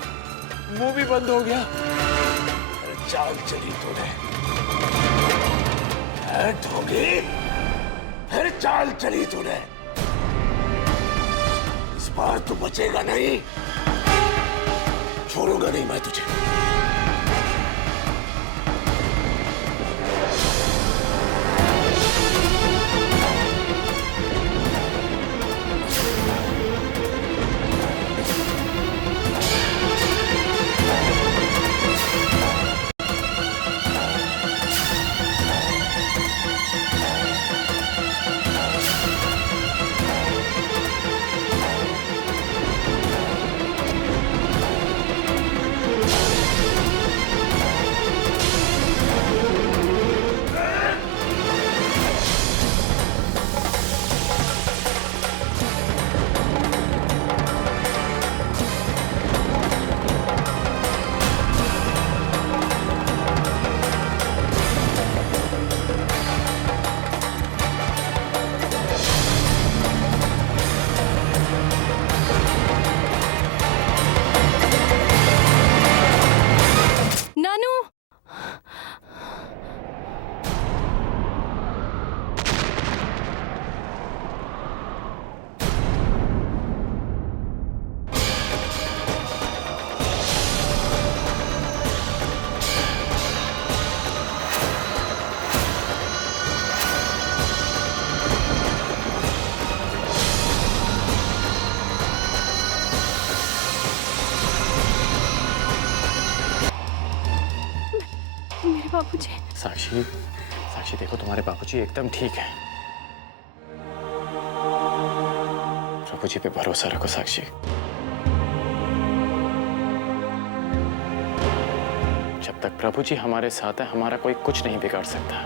मुंह भी बंद हो गया। अरे चाल चली तूने, ठोगी, फिर चाल चली तूने। इस बार तू बचेगा नहीं, छोड़ूंगा नहीं मैं तुझे। नानू, मेरे बाबूजी। साक्षी, साक्षी देखो तुम्हारे बाबूजी एकदम ठीक है। प्रभु जी पे भरोसा रखो साक्षी। जब तक प्रभु जी हमारे साथ है हमारा कोई कुछ नहीं बिगाड़ सकता।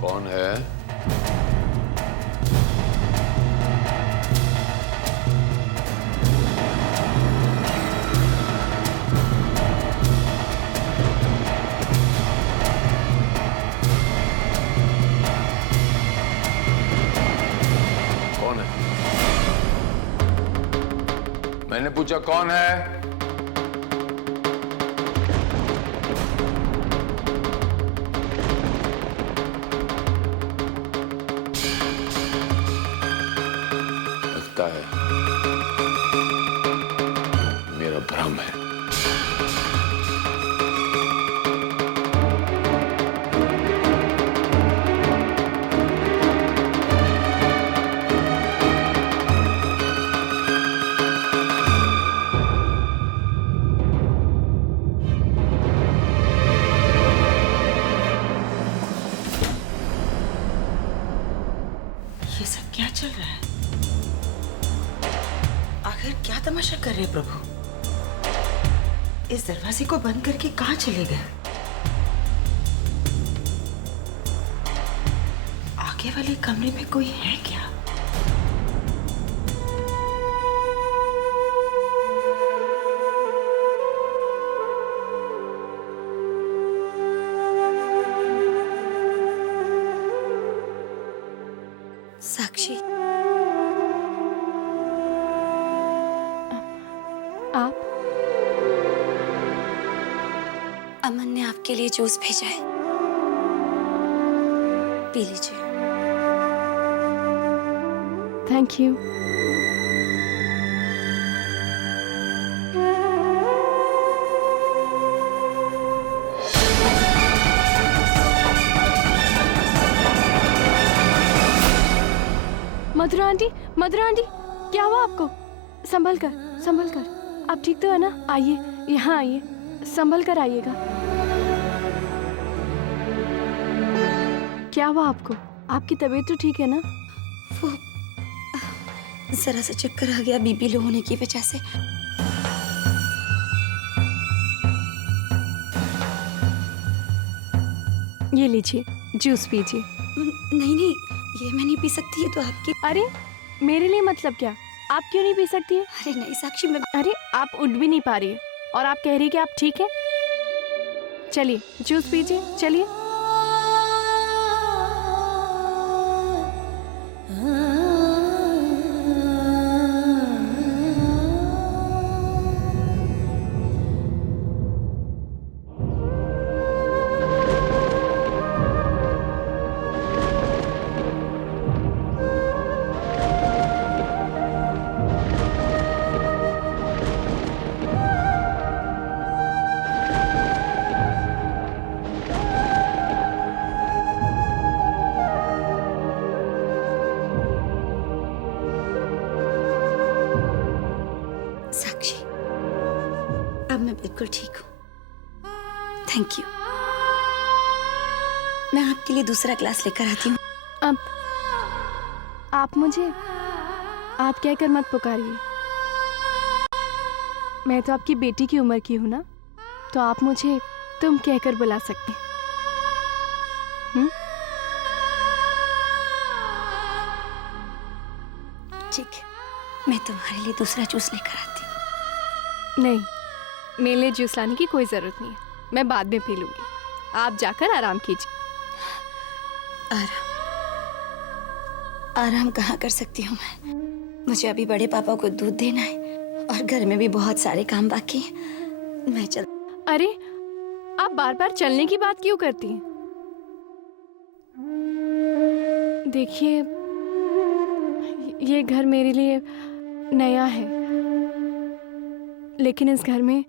कौन है? कौन है? मैंने पूछा कौन है? लगता है मेरा भ्रम है। ये सब क्या चल रहा है? आखिर क्या तमाशा कर रहे प्रभु? इस दरवाजे को बंद करके कहाँ चले गए? आगे वाले कमरे में कोई है क्या? साक्षी, आप? अमन ने आपके लिए जूस भेजा है, पी लीजिए। Thank you. Mathura aunty, Mathura aunty, क्या हुआ आपको? संभल कर, संभल कर। आप ठीक तो है ना? आइए, यहाँ आइए, संभल कर आइएगा। क्या हुआ आपको? आपकी तबीयत तो ठीक है ना? वो जरा सा चक्कर आ गया बीपी लो होने की वजह से। ये लीजिए, जूस पीजिए। नहीं नहीं, ये मैं नहीं पी सकती, ये तो आपकी। अरे मेरे लिए मतलब क्या? आप क्यों नहीं पी सकती है? अरे नहीं साक्षी, मैं। अरे आप उठ भी नहीं पा रही है और आप कह रही कि आप ठीक है। चलिए जूस पीजिए, चलिए। साक्षी, अब मैं बिल्कुल ठीक हूँ। Thank you. मैं आपके लिए दूसरा ग्लास लेकर आती हूँ। अब आप मुझे आप कहकर मत पुकारिए। मैं तो आपकी बेटी की उम्र की हूँ ना, तो आप मुझे तुम कहकर बुला सकते हैं। ठीक है, मैं तुम्हारे लिए दूसरा जूस लेकर आती हूँ। नहीं, मेरे लिए जूस लाने की कोई जरूरत नहीं है, मैं बाद में पी लूंगी। आप जाकर आराम कीजिए। आराम कहाँ कर सकती हूँ मैं? मुझे अभी बड़े पापा को दूध देना है और घर में भी बहुत सारे काम बाकी हैं। मैं चल। अरे आप बार बार चलने की बात क्यों करती हैं? देखिए, ये घर मेरे लिए नया है, लेकिन इस घर में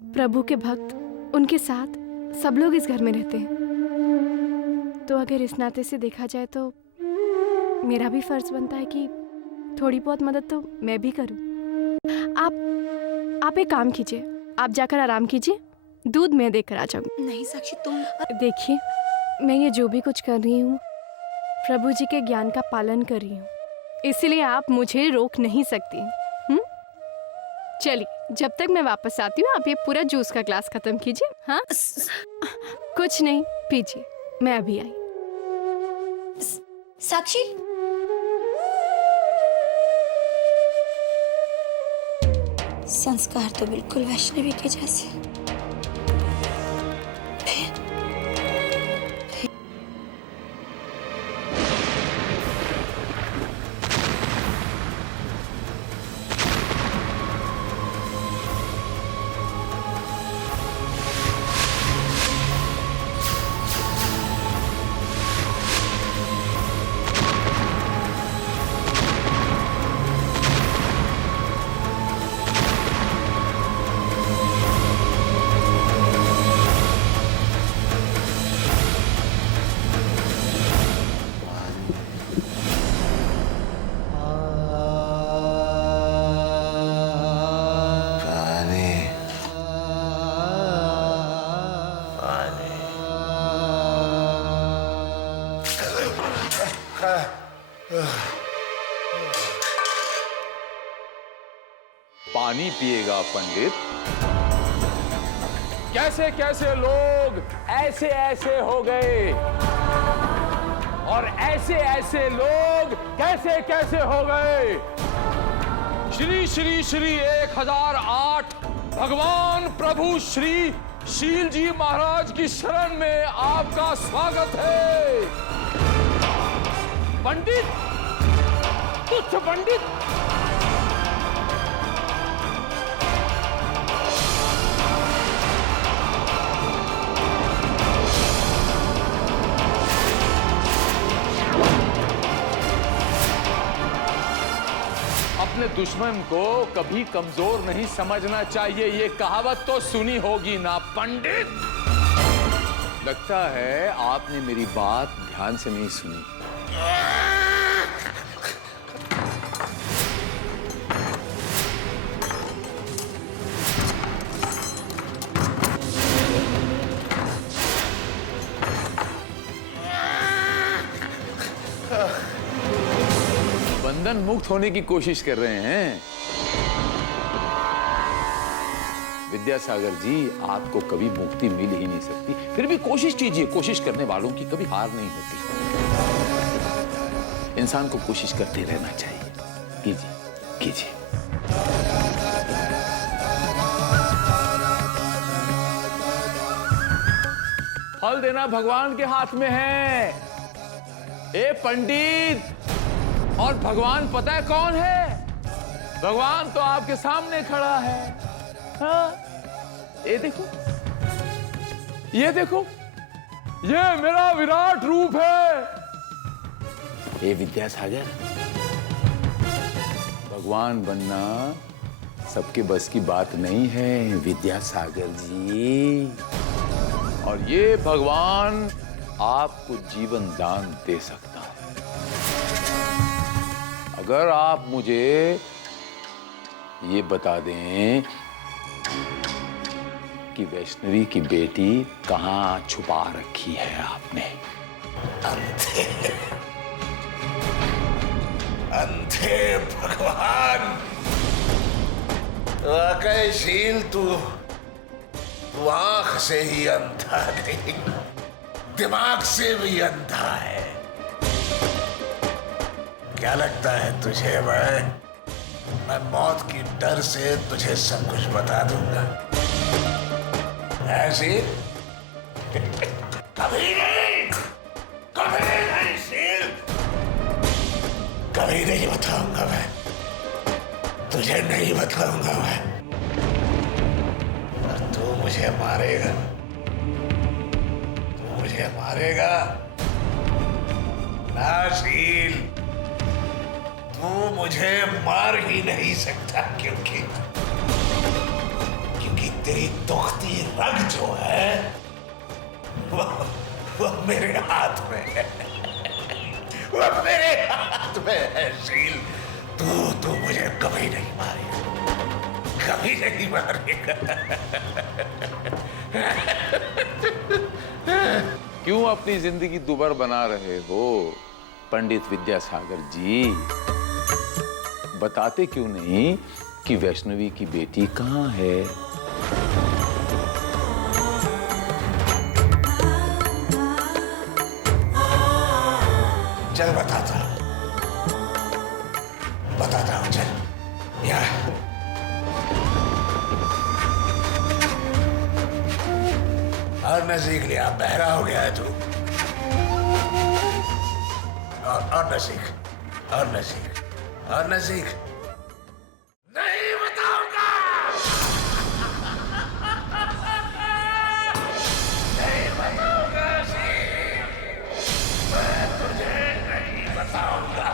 प्रभु के भक्त, उनके साथ सब लोग इस घर में रहते हैं। तो अगर इस नाते से देखा जाए तो मेरा भी फर्ज बनता है कि थोड़ी बहुत मदद तो मैं भी करूं। आप एक काम कीजिए, आप जाकर आराम कीजिए, दूध मैं देकर आ जाऊंगी। नहीं साक्षी, तुम। देखिए, मैं ये जो भी कुछ कर रही हूँ प्रभु जी के ज्ञान का पालन कर रही हूँ, इसलिए आप मुझे रोक नहीं सकती। चलिए, जब तक मैं वापस आती हूँ आप ये पूरा जूस का ग्लास खत्म कीजिए। हाँ, कुछ नहीं, पीजिए, मैं अभी आई। साक्षी, संस्कार तो बिल्कुल वैष्णवी के जैसे। पानी पिएगा पंडित? कैसे कैसे लोग ऐसे ऐसे हो गए और ऐसे ऐसे लोग कैसे कैसे हो गए। श्री श्री श्री 1008 भगवान प्रभु श्री शील जी महाराज की शरण में आपका स्वागत है। पंडित, तुच्छ पंडित, अपने दुश्मन को कभी कमजोर नहीं समझना चाहिए, ये कहावत तो सुनी होगी ना पंडित। लगता है आपने मेरी बात ध्यान से नहीं सुनी। बंधन मुक्त होने की कोशिश कर रहे हैं। विद्यासागर जी, आपको कभी मुक्ति मिल ही नहीं सकती, फिर भी कोशिश कीजिए। कोशिश करने वालों की कभी हार नहीं होती। इंसान को कोशिश करते रहना चाहिए। कीजिए कीजिए। फल देना भगवान के हाथ में है। ए पंडित, और भगवान पता है कौन है? भगवान तो आपके सामने खड़ा है। हाँ? ये देखो, ये देखो, ये मेरा विराट रूप है। ये विद्यासागर, भगवान बनना सबके बस की बात नहीं है विद्यासागर जी। और ये भगवान आपको जीवन दान दे सकता है। अगर आप मुझे ये बता दें कि वैष्णवी की बेटी कहाँ छुपा रखी है आपने। अंधे भगवान, वाकईशील तू आंख से ही अंधा नहीं, दिमाग से भी अंधा है। क्या लगता है तुझे मैं मौत की डर से तुझे सब कुछ बता दूंगा? ऐसी कभी नहीं, कभी नहीं शील, कभी नहीं बताऊंगा मैं तुझे, नहीं बताऊंगा मैं। और तू मुझे मारेगा, तू मुझे मारेगा ना शील, तू मुझे मार ही नहीं सकता, क्योंकि तेरी दोस्ती रग जो है वो मेरे हाथ में है, वो मेरे हाथ में है शील। तू मुझे कभी नहीं मारेगा, कभी नहीं मारेगा। क्यों अपनी जिंदगी दुबर बना रहे हो पंडित विद्यासागर जी? बताते क्यों नहीं कि वैष्णवी की बेटी कहाँ है? चल बताता हूँ, चल यहाँ। और न सीख लिया, बहरा हो गया है तू। और न सीख, और न सीख, और न सीख। नहीं बताऊंगा, नहीं बताऊंगा सीख, मैं तुझे नहीं बताऊंगा।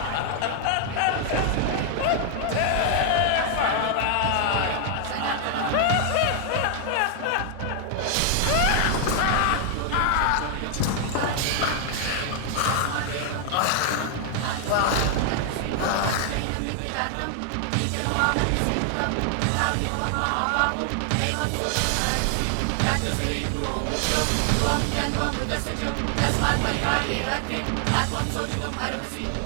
That's